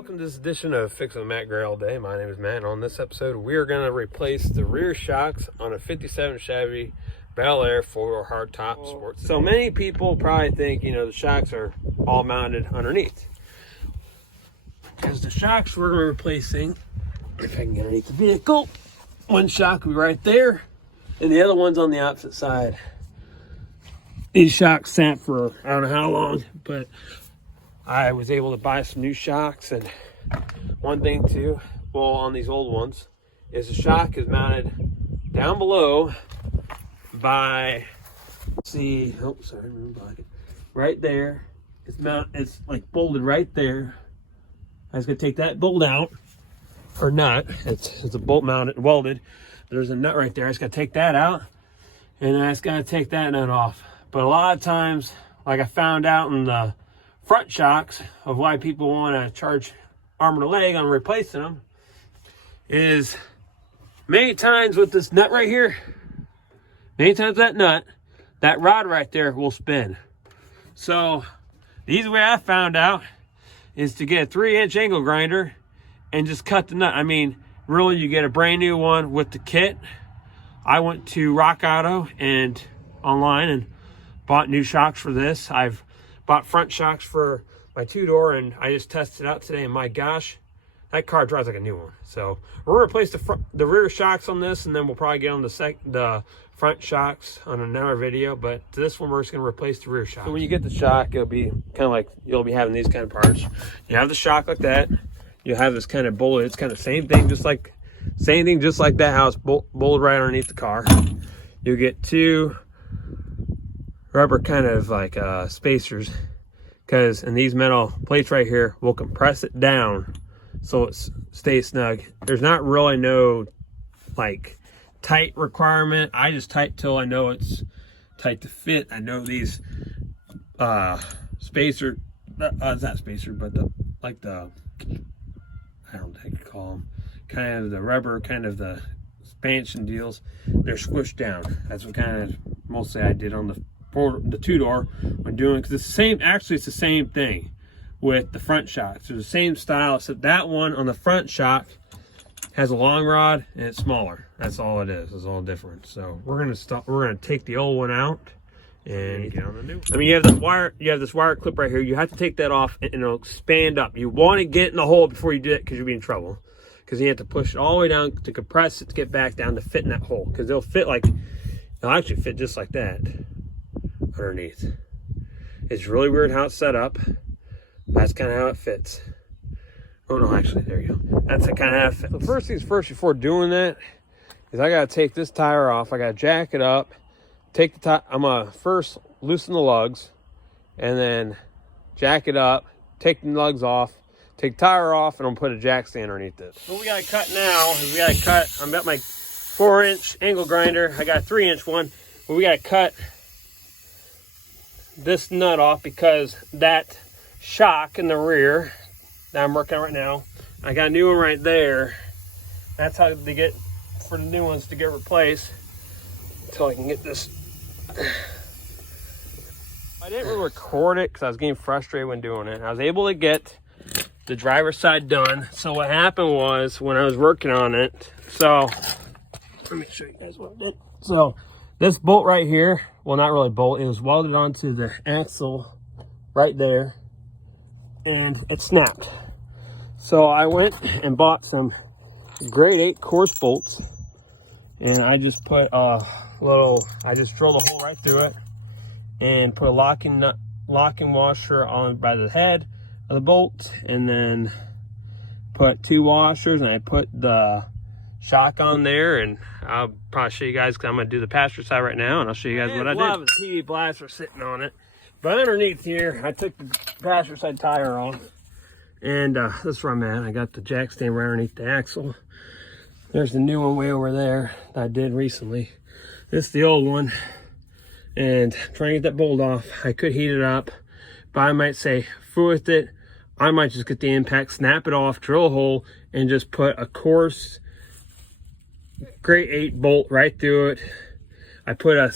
Welcome to this edition of Fixing Matt Gray All Day. My name is Matt, and on this episode, we are going to replace the rear shocks on a 57 Chevy Bel Air 4-door hardtop sports. So many people probably think, the shocks are all mounted underneath. Because the shocks we're going to be replacing, if I can get underneath the vehicle, one shock will be right there, and the other one's on the opposite side. These shocks sat for I don't know how long, but I was able to buy some new shocks. And one thing too, well, on these old ones, is the shock is mounted down below by, right there. It's like bolted right there. I was gonna take that bolt out, or nut. It's a bolt mounted, welded. There's a nut right there. I just gotta take that out, and then I just gotta take that nut off. But a lot of times, like I found out in the front shocks of why people want to charge arm and a leg on replacing them, is many times with this nut right here, many times that rod right there will spin. So the easy way I found out is to get a 3-inch angle grinder and just cut the nut. I mean, really, you get a brand new one with the kit. I went to Rock Auto and online and bought new shocks for this. I've bought front shocks for my 2-door, and I just tested it out today, and my gosh, that car drives like a new one. So we're gonna replace the rear shocks on this, and then we'll probably get on the front shocks on another video. But this one, we're just gonna replace the rear shock. So when you get the shock, it'll be kind of like you'll be having these kind of parts. You have the shock like that. You have this kind of bolted. It's kind of same thing, just like that. How it's bolted right underneath the car. You get two rubber kind of like spacers, and these metal plates right here will compress it down so it stays snug. There's not really no like tight requirement. I just tight till I know it's tight to fit. I know these spacer, it's not spacer, but I don't know what you call them, kind of the rubber, kind of the expansion deals, they're squished down. That's what kind of mostly I did on the 2-door when doing, because it's the same. Actually, it's the same thing with the front shocks. It's the same style, except that one on the front shock has a long rod and it's smaller. That's all it is. It's all different. So we're gonna take the old one out and get on the new one. I mean, you have this wire clip right here. You have to take that off and it'll expand up. You want to get in the hole before you do it, because you'll be in trouble. Because you have to push it all the way down to compress it to get back down to fit in that hole. Because it'll actually fit just like that underneath. It's really weird how it's set up. That's kind of how it fits. Oh no, actually, there you go. That's kind of how it fits. The first things first before doing that is I gotta take this tire off. I gotta jack it up. Take the tire. I'm gonna first loosen the lugs, and then jack it up. Take the lugs off. Take the tire off, and I'm gonna put a jack stand underneath it. What we gotta cut now is I'm at my 4-inch angle grinder. I got a 3-inch one, but we gotta cut this nut off, because that shock in the rear that I'm working on right now, I got a new one right there. That's how they get for the new ones to get replaced, until I can get this. I didn't really record it because I was getting frustrated when doing it. I was able to get the driver's side done. So what happened was, when I was working on it, so let me show you guys what I did. So this bolt right here, well, not really bolt, it was welded onto the axle right there, and it snapped. So I went and bought some grade 8 coarse bolts, and I just put I just drilled a hole right through it and put a locking washer on by the head of the bolt, and then put 2 washers, and I put the shock on there, and I'll probably show you guys, because I'm going to do the passenger side right now, and I'll show you guys what I did. I have a TV blaster sitting on it, but underneath here, I took the passenger side tire off, and that's where I'm at. I got the jack stand right underneath the axle. There's the new one way over there that I did recently. This is the old one, and I'm trying to get that bolt off. I could heat it up, but I might say, fool with it. I might just get the impact, snap it off, drill a hole, and just put a coarse grade 8 bolt right through it. I put a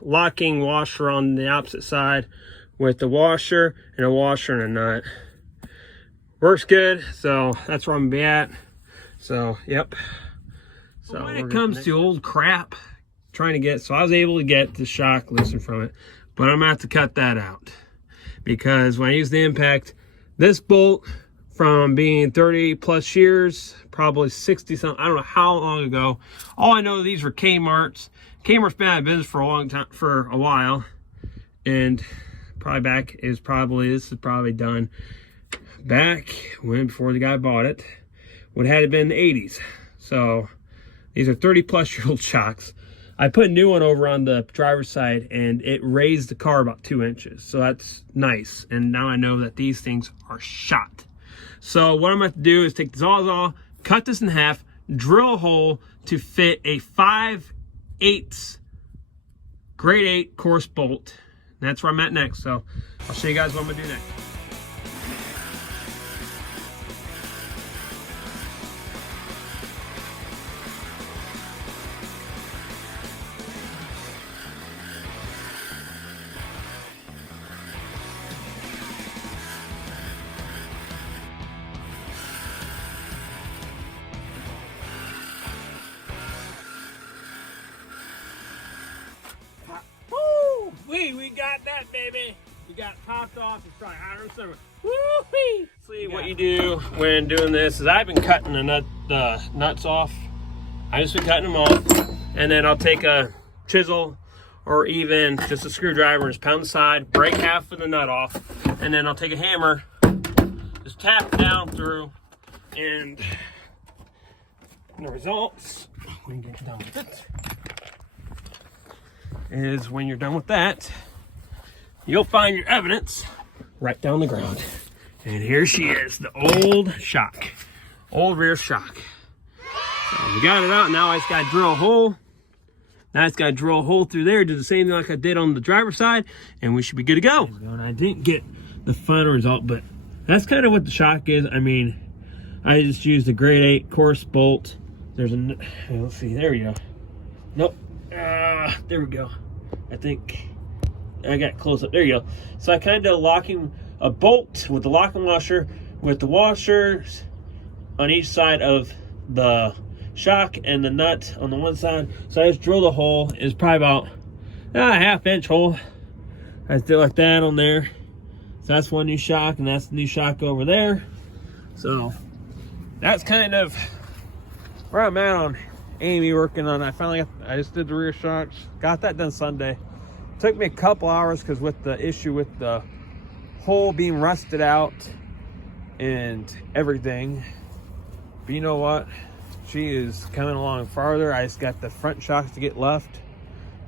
locking washer on the opposite side with the washer and a nut. works good. So that's where I'm gonna be at. So yep. So when it comes to old crap, trying to get, so I was able to get the shock loosened from it, but I'm gonna have to cut that out because when I use the impact, this bolt from being 30 plus years, probably 60 something, I don't know how long ago. All I know, these were Kmart's. Kmart's been out of business for a long time, for a while, and probably this is probably done back when, before the guy bought it, what had it been in the 80s. So these are 30 plus year old shocks. I put a new one over on the driver's side and it raised the car about 2 inches. So that's nice. And now I know that these things are shot. So what I'm going to do is take the Sawzall, cut this in half, drill a hole to fit a 5/8 grade 8 course bolt. And that's where I'm at next. So I'll show you guys what I'm going to do next. We got that, baby. We got popped off. It's probably hotter than summer. Woo-wee! See, what you do when doing this is I've been cutting the nuts off. I just been cutting them off, and then I'll take a chisel or even just a screwdriver and just pound the side, break half of the nut off, and then I'll take a hammer, just tap down through, and the results, when you get done with it, is when you're done with that, you'll find your evidence right down the ground. And here she is, the old shock, old rear shock. So we got it out. Now I just got to drill a hole. Now I just got to drill a hole through there, do the same thing like I did on the driver's side, and we should be good to go. And I didn't get the final result, but that's kind of what the shock is. I mean, I just used a grade 8 course bolt. There's a, let's see, there we go. Nope. There we go. I think I got close up. There you go. So I kind of locking a bolt with the locking washer with the washers on each side of the shock and the nut on the one side. So I just drilled a hole. It's probably about a ½ inch hole. I just did like that on there. So that's one new shock, and that's the new shock over there. So that's kind of where I'm at on Amy working on. I just did the rear shocks, got that done Sunday. Took me a couple hours because with the issue with the hole being rusted out and everything. But you know what, she is coming along farther. I just got the front shocks to get left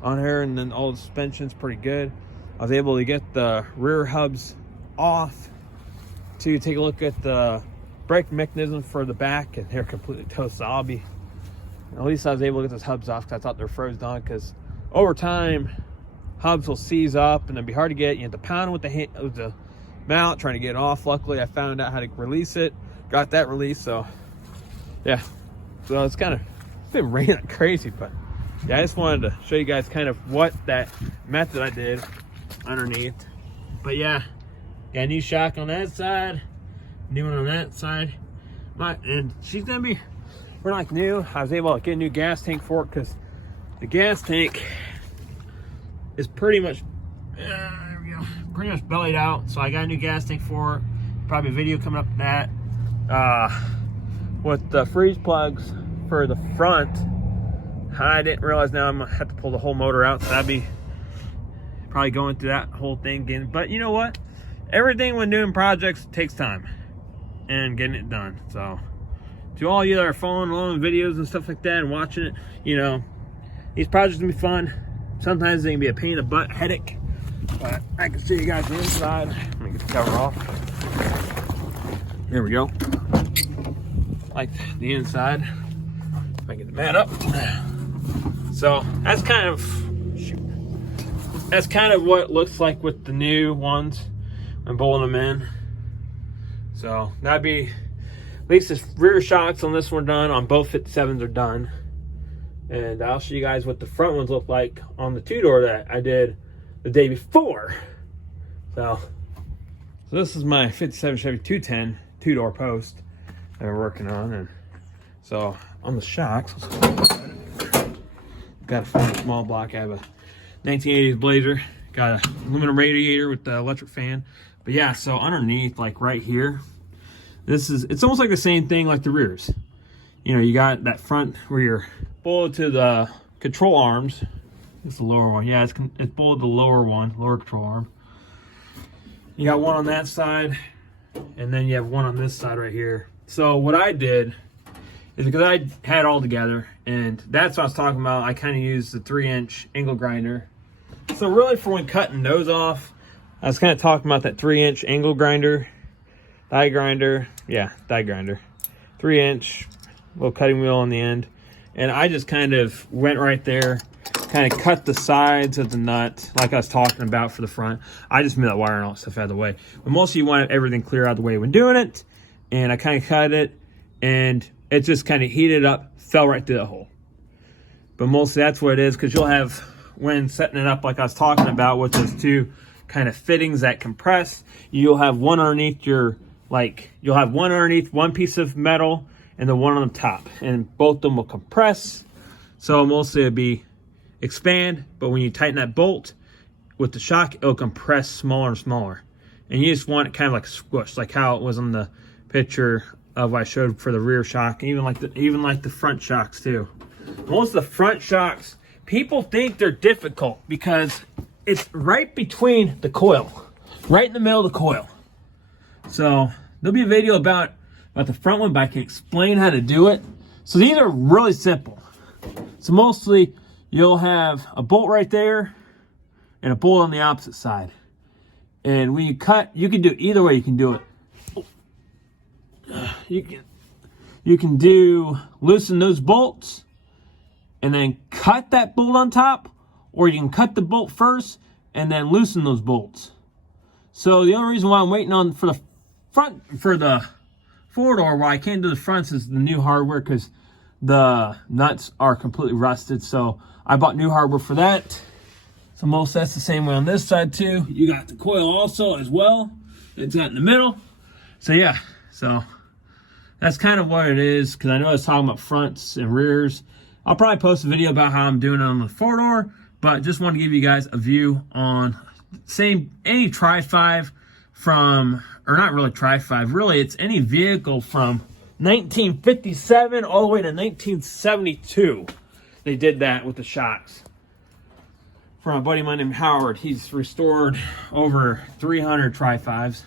on her, and then all the suspension's pretty good. I was able to get the rear hubs off to take a look at the brake mechanism for the back, and they're completely toasted. At least I was able to get those hubs off because I thought they're frozen on, because over time hubs will seize up and it'll be hard to get. You have to pound with the mount trying to get it off. Luckily I found out how to release it, got that released. So yeah, so it's been raining like crazy, but yeah, I just wanted to show you guys kind of what that method I did underneath. But yeah, got a new shock on that side, new one on that side. And she's gonna be, we're like new. I was able to get a new gas tank for it because the gas tank is pretty much, there we go, pretty much bellied out. So I got a new gas tank for it. Probably a video coming up with that. With the freeze plugs for the front, I didn't realize now I'm gonna have to pull the whole motor out. So that'd be probably going through that whole thing again. But you know what? Everything when doing projects takes time and getting it done. So to all you that are following along with videos and stuff like that and watching it, you know, these projects can be fun. Sometimes they can be a pain in the butt, headache. But I can see you guys on the inside. Let me get the cover off. There we go. Like the inside. If I get the mat up. So that's kind of what it looks like with the new ones. I'm bolting them in. So that'd be, at least the rear shocks on this one done. On both 57s are done. And I'll show you guys what the front ones look like on the two-door that I did the day before. So this is my 57 Chevy 210. 2-door post that we're working on. And so on the shocks, got a small block. I have a 1980s Blazer, got an aluminum radiator with the electric fan. But yeah, so underneath, like right here, it's almost like the same thing like the rears. You know, you got that front where you're bolted to the control arms. It's the lower one. Yeah, it's bolted the lower one, lower control arm. You got one on that side, and then you have one on this side right here. So what I did is, because I had it all together, and that's what I was talking about, I kind of used the 3-inch angle grinder. So really for when cutting those off, I was kind of talking about that 3-inch angle grinder, die grinder, 3-inch, little cutting wheel on the end. And I just kind of went right there, kind of cut the sides of the nut like I was talking about for the front. I just moved that wire and all that stuff out of the way. But mostly you want everything clear out of the way when doing it. And I kind of cut it, and it just kind of heated up, fell right through the hole. But mostly that's what it is, because you'll have, when setting it up like I was talking about with those two kind of fittings that compress, you'll have one underneath your, you'll have one underneath one piece of metal and the one on the top, and both of them will compress. So mostly it'll be expand, but when you tighten that bolt with the shock, it'll compress smaller and smaller. And you just want it kind of like squished, like how it was on the picture of I showed for the rear shock, even like the front shocks too. Most of the front shocks, people think they're difficult because it's right between the coil, right in the middle of the coil. So there'll be a video about the front one, but I can explain how to do it. So these are really simple. So mostly you'll have a bolt right there and a bolt on the opposite side. And when you cut, you can do it either way. You can do it. You can do loosen those bolts and then cut that bolt on top, or you can cut the bolt first and then loosen those bolts. So the only reason why I'm waiting on for the front, for the 4-door, why I can't do the fronts, is the new hardware, because the nuts are completely rusted. So I bought new hardware for that. So most that's the same way on this side too. You got the coil also as well. It's got in the middle. So yeah, so that's kind of what it is, because I know I was talking about fronts and rears. I'll probably post a video about how I'm doing it on the 4-door, but just want to give you guys a view on any Tri-5 from, or not really Tri-5, really it's any vehicle from 1957 all the way to 1972. They did that with the shocks. From a buddy of mine named Howard, he's restored over 300 Tri-5s.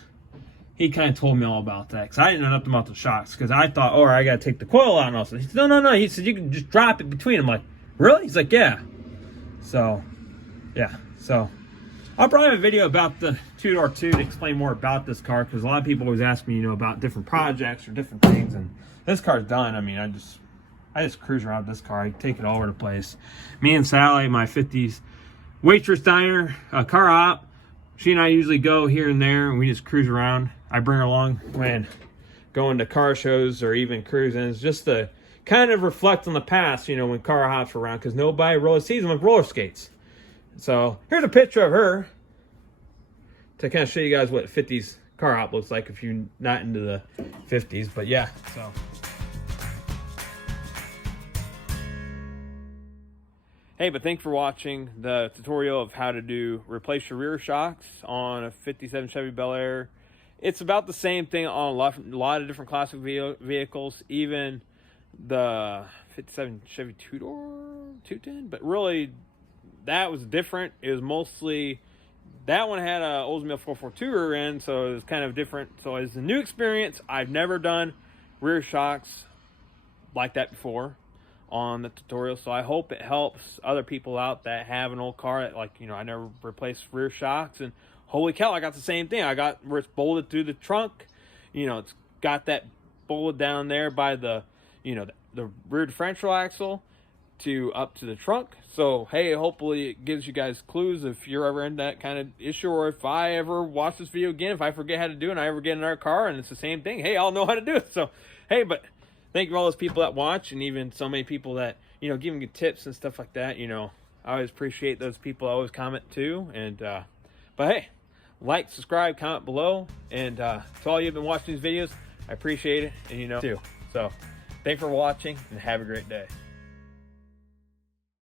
He kind of told me all about that, because I didn't know nothing about the shocks, because I thought, oh, I got to take the coil out and all. He said, no. He said, you can just drop it between them. I'm like, really? He's like, yeah. So, yeah. So, I'll probably have a video about the 2-door 2 to explain more about this car, because a lot of people always ask me, about different projects or different things, and this car's done. I mean, I just cruise around this car. I take it all over the place. Me and Sally, my 50s waitress diner, car hop, she and I usually go here and there, and we just cruise around. I bring her along when going to car shows or even cruising, just to kind of reflect on the past, when car hops were around, because nobody really sees them with roller skates. So here's a picture of her to kind of show you guys what 50s car hop looks like if you're not into the 50s. But yeah, so. Hey, but thanks for watching the tutorial of how to replace your rear shocks on a 57 Chevy Bel Air. It's about the same thing on a lot of different classic vehicles, even the 57 Chevy 2-door, 210. But really, that was different. It was mostly, that one had a Oldsmobile 442 rear end, so it was kind of different. So it's a new experience. I've never done rear shocks like that before on the tutorial, so I hope it helps other people out that have an old car that, I never replaced rear shocks, and holy cow, I got the same thing. I got where it's bolted through the trunk. It's got that bolted down there by the rear differential axle to up to the trunk. So hey, hopefully it gives you guys clues if you're ever in that kind of issue, or if I ever watch this video again, if I forget how to do it and I ever get in our car and it's the same thing, hey, I'll know how to do it. So hey, but thank you to all those people that watch, and even so many people that, give me tips and stuff like that. I always appreciate those people. I always comment too. And, but hey, like, subscribe, comment below. And to all you have been watching these videos, I appreciate it, and you know too. So thanks for watching, and have a great day.